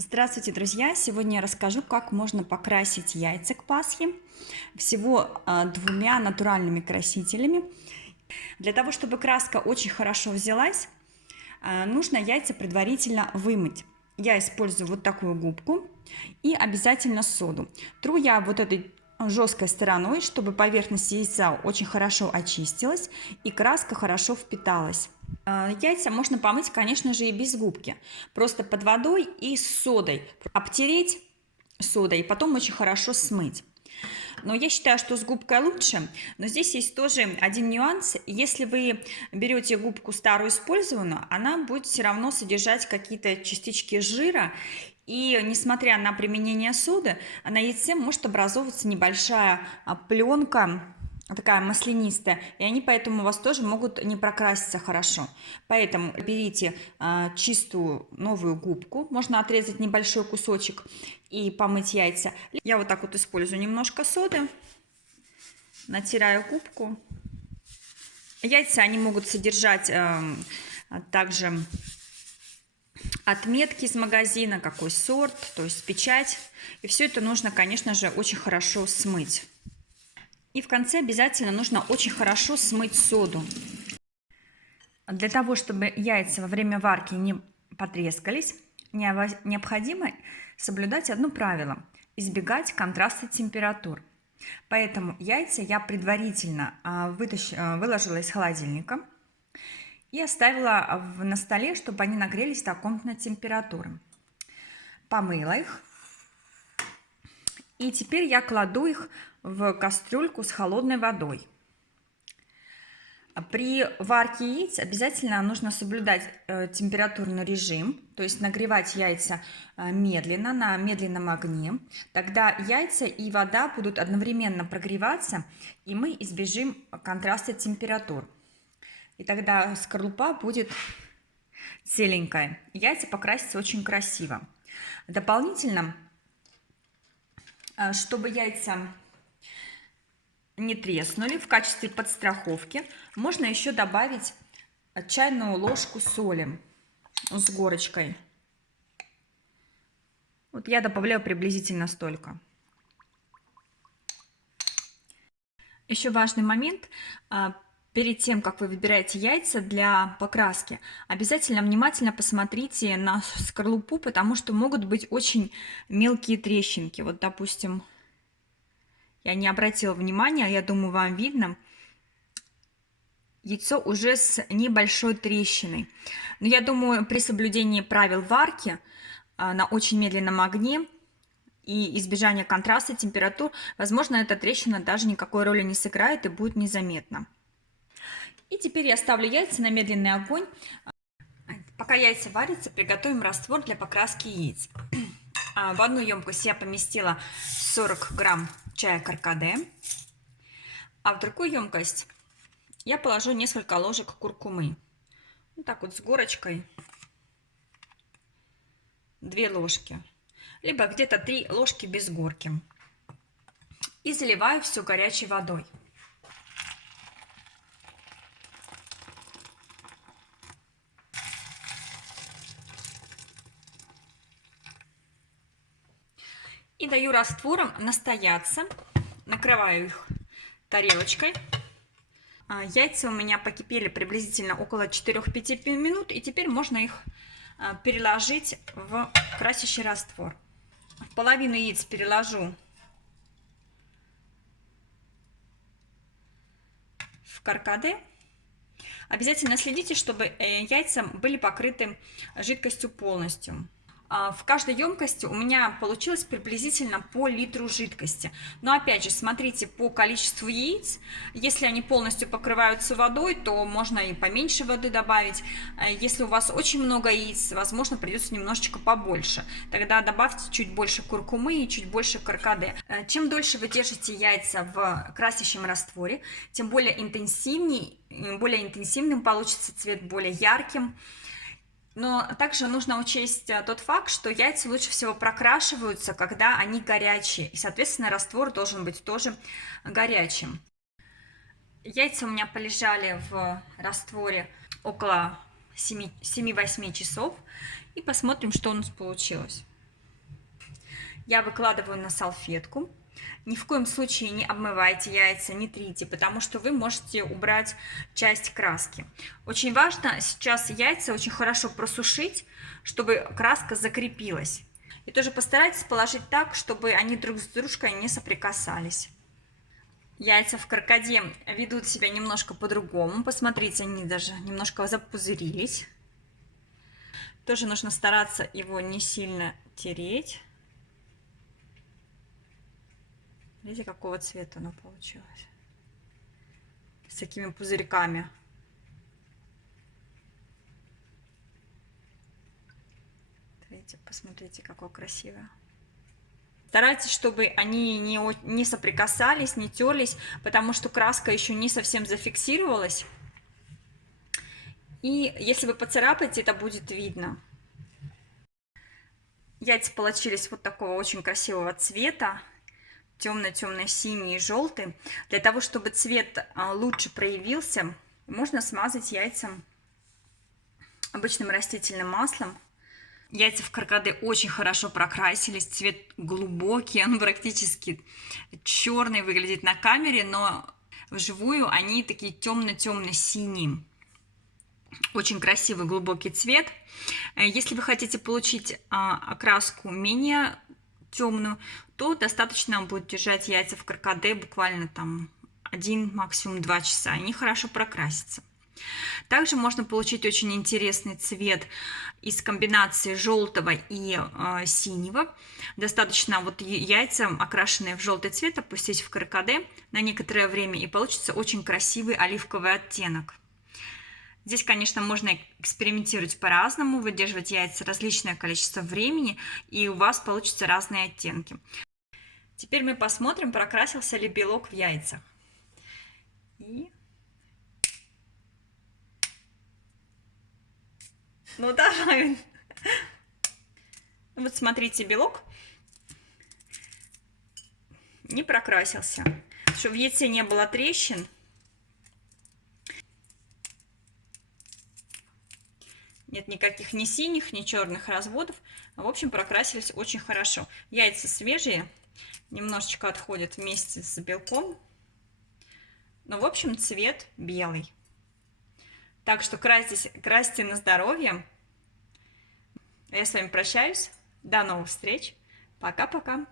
Здравствуйте, друзья! Сегодня я расскажу, как можно покрасить яйца к Пасхе всего двумя натуральными красителями. Для того, чтобы краска очень хорошо взялась, нужно яйца предварительно вымыть. Я использую вот такую губку и обязательно соду. Тру я вот этой жесткой стороной, чтобы поверхность яйца очень хорошо очистилась и краска хорошо впиталась. Яйца можно помыть, конечно же, и без губки. Просто под водой и с содой. Обтереть содой и потом очень хорошо смыть. Но я считаю, что с губкой лучше. Но здесь есть тоже один нюанс. Если вы берете губку старую использованную, она будет все равно содержать какие-то частички жира. И несмотря на применение соды, на яйце может образовываться небольшая пленка, такая маслянистая, и они поэтому у вас тоже могут не прокраситься хорошо. Поэтому берите чистую новую губку, можно отрезать небольшой кусочек и помыть яйца. Я вот так вот использую немножко соды, натираю губку. Яйца, они могут содержать также отметки из магазина, какой сорт, то есть печать. И все это нужно, конечно же, очень хорошо смыть. И в конце обязательно нужно очень хорошо смыть соду. Для того, чтобы яйца во время варки не потрескались, необходимо соблюдать одно правило – избегать контраста температур. Поэтому яйца я предварительно выложила из холодильника и оставила на столе, чтобы они нагрелись до комнатной температуры. Помыла их. И теперь я кладу их в кастрюльку с холодной водой. При варке яиц обязательно нужно соблюдать температурный режим, то есть нагревать яйца медленно, на медленном огне. Тогда яйца и вода будут одновременно прогреваться, и мы избежим контраста температур. И тогда скорлупа будет целенькая. Яйца покрасятся очень красиво. Дополнительно, чтобы яйца не треснули, в качестве подстраховки можно еще добавить чайную ложку соли с горочкой. Вот я добавляю приблизительно столько. Еще важный момент. Перед тем, как вы выбираете яйца для покраски, обязательно внимательно посмотрите на скорлупу, потому что могут быть очень мелкие трещинки. Вот, допустим, я не обратила внимания, я думаю, вам видно. Яйцо уже с небольшой трещиной. Но я думаю, при соблюдении правил варки на очень медленном огне и избежания контраста температур, возможно, эта трещина даже никакой роли не сыграет и будет незаметна. И теперь я ставлю яйца на медленный огонь. Пока яйца варятся, приготовим раствор для покраски яиц. В одну емкость я поместила 40 грамм чая каркаде, а в другую емкость я положу несколько ложек куркумы. Вот так вот с горочкой. 2 ложки. Либо где-то 3 ложки без горки. И заливаю все горячей водой. И даю растворам настояться. Накрываю их тарелочкой. Яйца у меня покипели приблизительно около 4-5 минут. И теперь можно их переложить в красящий раствор. Половину яиц переложу в каркаде. Обязательно следите, чтобы яйца были покрыты жидкостью полностью. В каждой емкости у меня получилось приблизительно по литру жидкости. Но опять же, смотрите по количеству яиц. Если они полностью покрываются водой, то можно и поменьше воды добавить. Если у вас очень много яиц, возможно, придется немножечко побольше. Тогда добавьте чуть больше куркумы и чуть больше каркаде. Чем дольше вы держите яйца в красящем растворе, тем более интенсивным получится цвет, более ярким. Но также нужно учесть тот факт, что яйца лучше всего прокрашиваются, когда они горячие. И, соответственно, раствор должен быть тоже горячим. Яйца у меня полежали в растворе около 7-8 часов. И посмотрим, что у нас получилось. Я выкладываю на салфетку. Ни в коем случае не обмывайте яйца, не трите, потому что вы можете убрать часть краски. Очень важно сейчас яйца очень хорошо просушить, чтобы краска закрепилась. И тоже постарайтесь положить так, чтобы они друг с дружкой не соприкасались. Яйца в каркаде ведут себя немножко по-другому. Посмотрите, они даже немножко запузырились. Тоже нужно стараться его не сильно тереть. Видите, какого цвета оно получилось? С такими пузырьками. Видите, посмотрите, какое красивое. Старайтесь, чтобы они не соприкасались, не терлись, потому что краска еще не совсем зафиксировалась. И если вы поцарапаете, это будет видно. Яйца получились вот такого очень красивого цвета. Темно-темно-синий и желтый. Для того, чтобы цвет лучше проявился, можно смазать яйца обычным растительным маслом. Яйца в каркаде очень хорошо прокрасились, цвет глубокий, он практически черный выглядит на камере, но вживую они такие темно-темно-синие. Очень красивый глубокий цвет. Если вы хотите получить окраску менее темную, то достаточно будет держать яйца в каркаде буквально там 1, максимум 2 часа. Они хорошо прокрасятся. Также можно получить очень интересный цвет из комбинации желтого и синего. Достаточно вот яйца, окрашенные в желтый цвет, опустить в каркаде на некоторое время, и получится очень красивый оливковый оттенок. Здесь, конечно, можно экспериментировать по-разному, выдерживать яйца различное количество времени, и у вас получатся разные оттенки. Теперь мы посмотрим, прокрасился ли белок в яйцах. Ну давай. Вот смотрите, белок не прокрасился. Чтобы в яйце не было трещин. Нет никаких ни синих, ни черных разводов. В общем, прокрасились очень хорошо. Яйца свежие, немножечко отходят вместе с белком. Но, в общем, цвет белый. Так что красьте на здоровье. Я с вами прощаюсь. До новых встреч. Пока-пока.